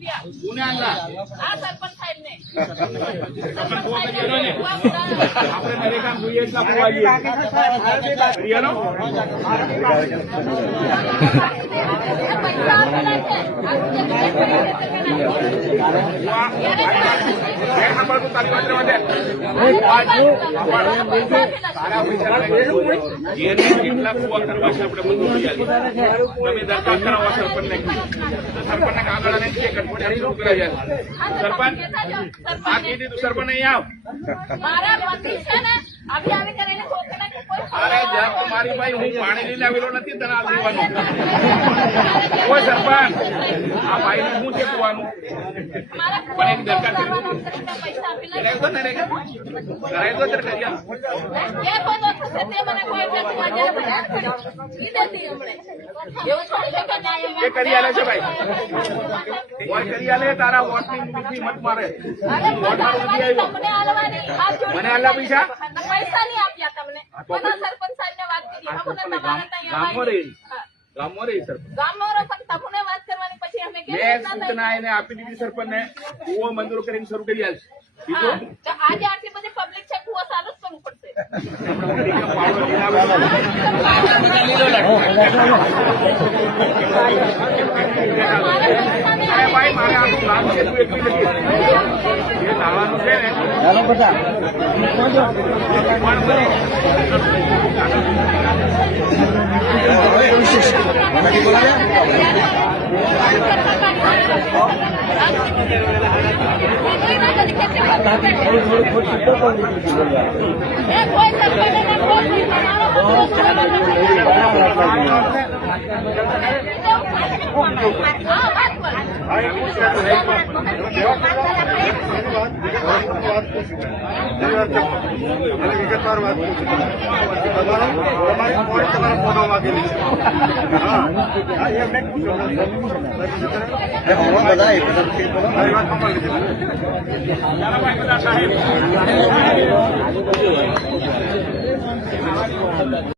રૂપિયા કોને આંગલા આ સરપંચ સાહેબ ને આપણે નરેગા જોઈએ એટલા પુવાઈએ રિયાનો કેટલા કુવા કરવા છે આપણે બધું તમે દરખાસ્ત કરાવો સરપંચને સરપંચને કાગળ અને શરૂ કરાય સરપંચ આ કીધું સરપંચ નહીં આવ અરે જબ તમારી ભાઈ હું પાણી લઈને આવેલો નથી તને આ દેવાનું કોઈ સરપંચ આ ભાઈ નું શું છે કુવાનું પણ એક દરકાર કરાય તો નરેગા કરાય તો દરકાર એ કરી આલે છે ભાઈ કોઈ કરી આલે તારા વોટ ની મત મારે મને આલા પૈસા નહીં આપ્યા તમને સરપંચ સાહેબ ને વાત કરી ગામમાં રહી સરપંચ ગામમાં પણ તમને વાત કરવાની પછી અમે મેં સૂચના એને આપી દીધી સરપંચ ને કુવો મંજૂર કરીને શરૂ કરી આલશે બીજું આજે આટલી બધી પબ્લિક છે કુવો ચાલુ જ કરવું પડશે ભાઈ મારે આનું કામ છે તું એટલું નથી એ નાવાનું છે ને બધા